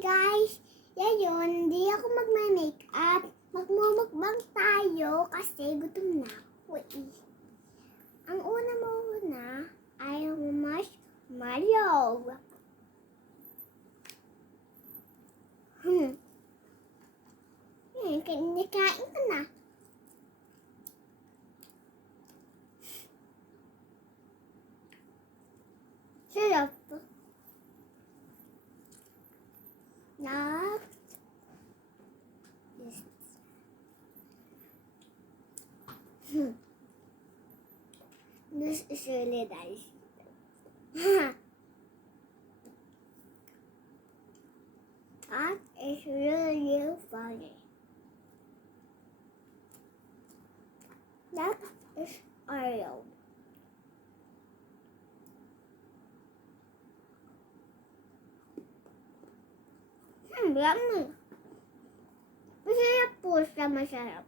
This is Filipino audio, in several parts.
guys! Ngayon, hindi ako magma-makeup. Magmumukbang tayo kasi gutom na ako eh. Ang una muna ay yung marshmallow. Kinikain ko na. Sarap. Next is this is really nice. That is really funny. That is Oreo. Yummy. Masarap po siya, masarap.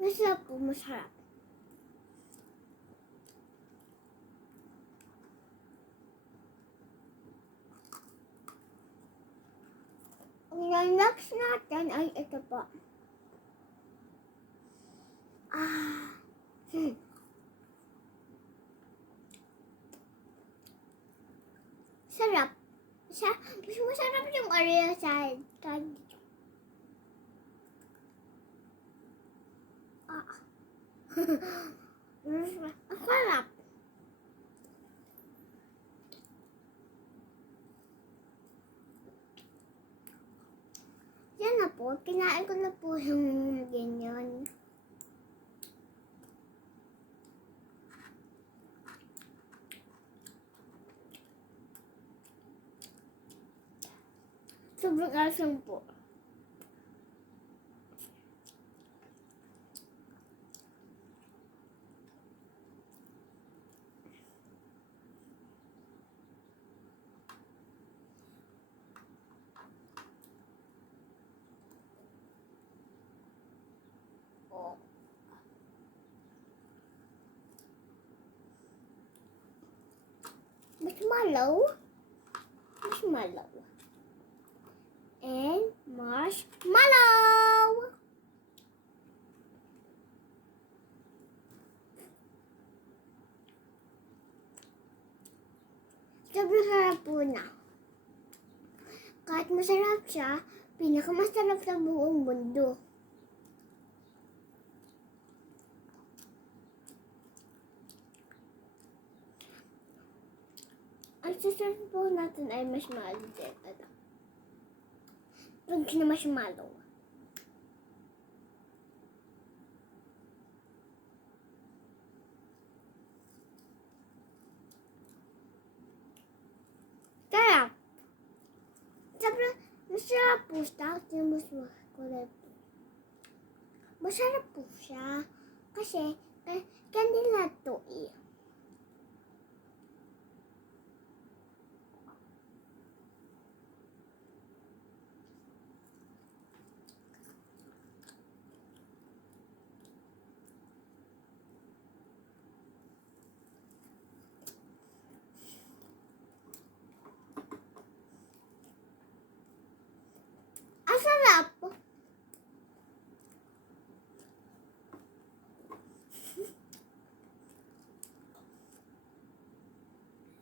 Masarap po, masarap. Ang next natin ay ito po. Sarap. Mas masarap yung Oreo sa candy. Ang sarap. Yan na po. Kinain ko na po yung ganyan. Sobrang asam po. Marshmallow. And marshmallow. Sobrang sarap po na. Kahit masarap siya, pinakamasarap sa buong mundo. Ang sasarap po natin ay marshmallow din. Pag na marshmallow. Sarap. Sobrang masarap po siya. Masarap po siya. Kasi kanila to eh. Ang sarap.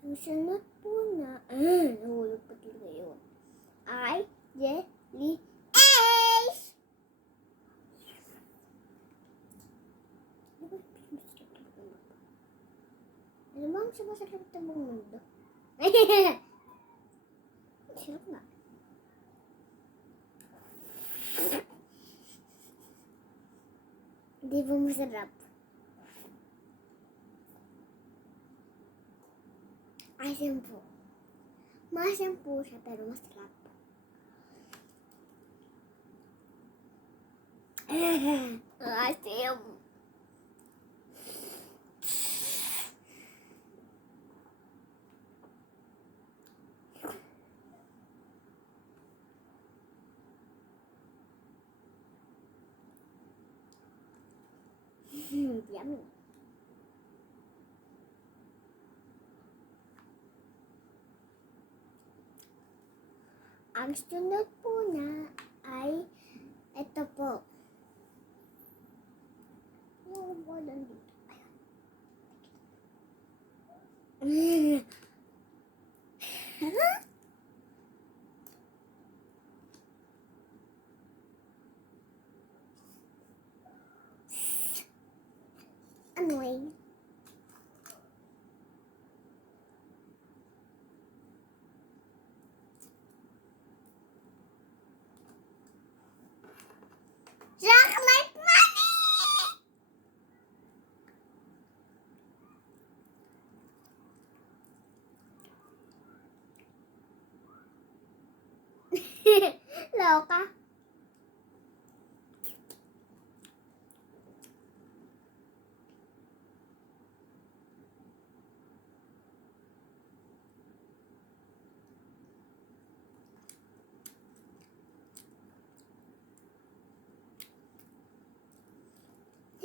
Ang sunod po na, nahulog pa talaga yun, ay jelly ace! Ano ba ang sumasarap ng buong mundo? Sarap nga. Hindi ba masarap? Asim po. Maasim po siya pero masarap. Asim. Yummy. Ang sunod po na ay ito po. Yung bola dito. Ayan. Annoying. Chocolate money! Loka.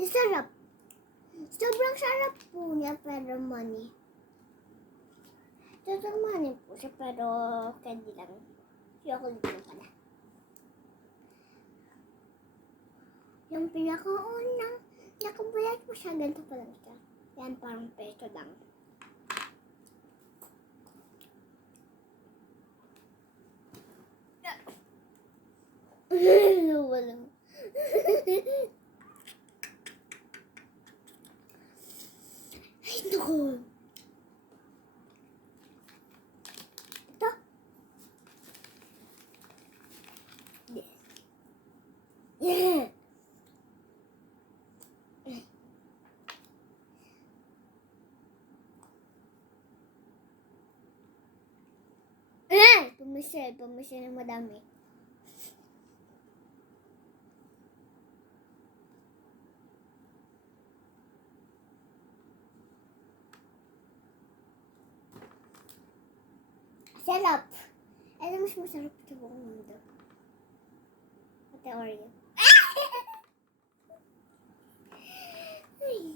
Sarap. Sobrang sarap po niya pero money. Sobrang money po siya pero candy lang. Chocolate lang pala. Yung pinakaunang nakabayad po siya, ganito pa lang siya. Yan, parang peso lang. Walang. Ay, naku. Ito. Yes. Yeah. Pumisil na madami. Sarap. Alam mas masarap ito buong mundo. Ate Oreo. Ay.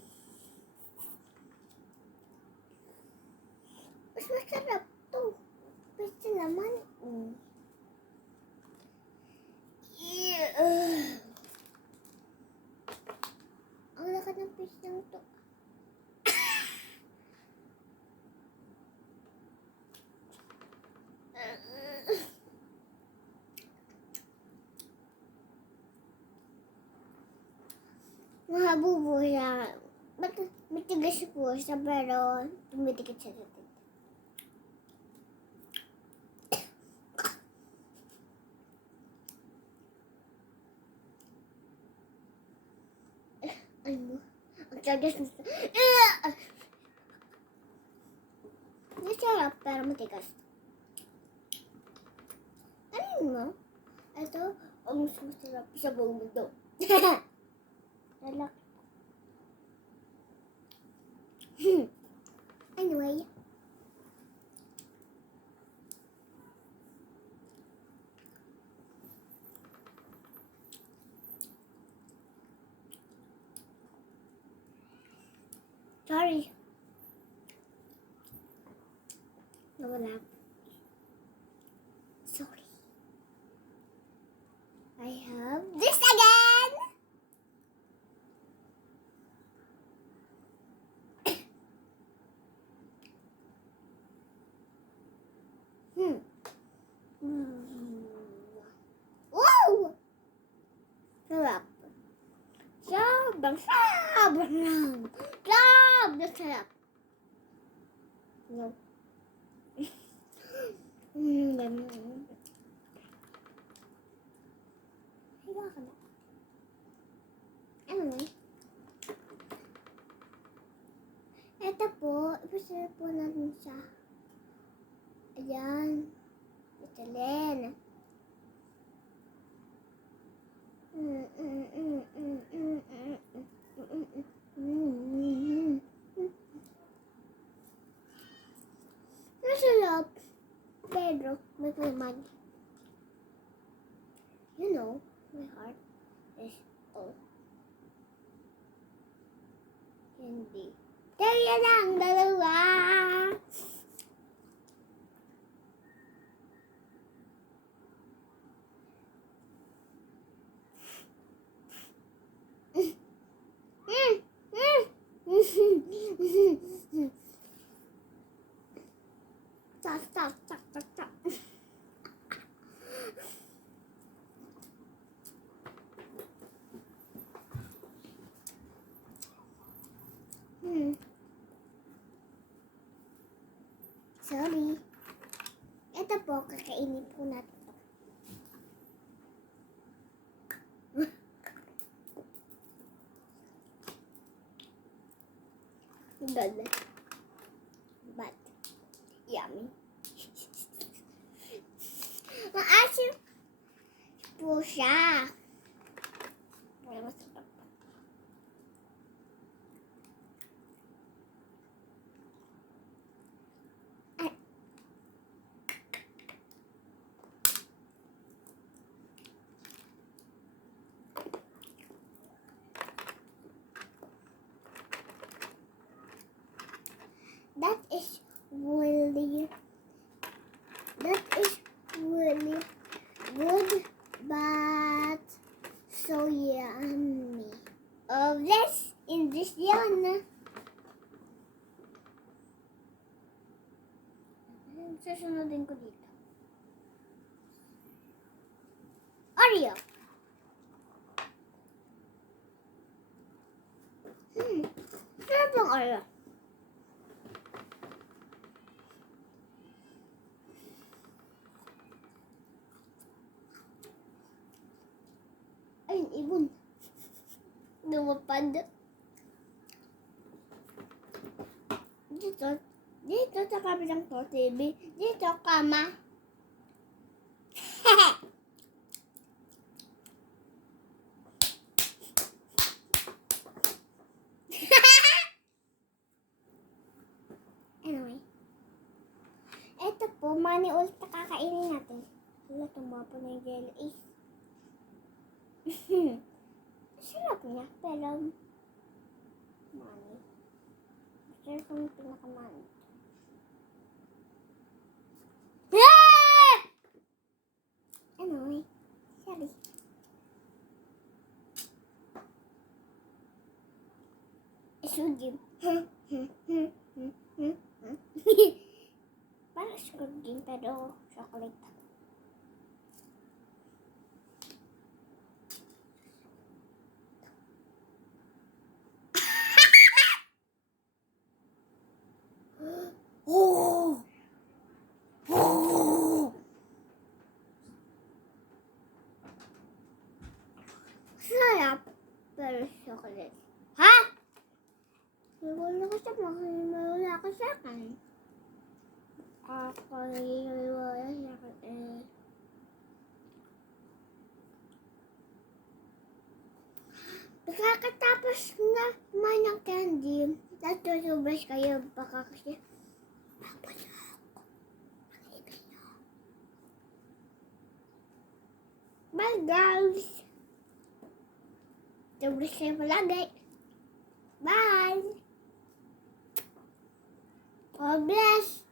Mas masarap to. Basta naman. Ang lakad ng fish lang to. Mahabo po siya. Matigas po siya pero tumitikit siya sa tit. Ano? Ang tigas na siya. Masarap pero matigas. Ano mo? Ito, ang mas masarap sa buong mundo. Lalak. Anyway. Sorry. Nawala. Sorry. I have this again. Wow! Sarap. Sobrang sarap. No. Higa ka na. Anyway. Ito po, ipasilip po natin siya. Ayan. Italin. Masarap. Pero, may pulman. You know, my heart is all candy. Kaya lang, dalawa. Stop. Sorry. Ito po, kakainin po natin to. Good. But, yummy. Maasim po siya. Ay, masarap. Ay. That is really good, but so yummy. Let's in this yan. Sasunodin ko dito. Oreo. Sarap ang Oreo. Ayun, ibon. Lumapad. Dito sa kabilang to, TV. Dito, kama. Anyway. Ito po, money ulit na kakainin natin. Wala, tumapo na yung jelly ace. Sarap niya, pero money. Sarap ang pinaka-money. Anyway, sorry. Squid Game. Parang Squid Game, pero chocolate. Sarap, pero chocolate. Ha? Wala ko sa mga wala ko sa akin. Ako wala sa akin. Pagkatapos na man ng candy, natutubos kayo baka kasi bye guys! Tubos kayo palagi. Bye! God bless!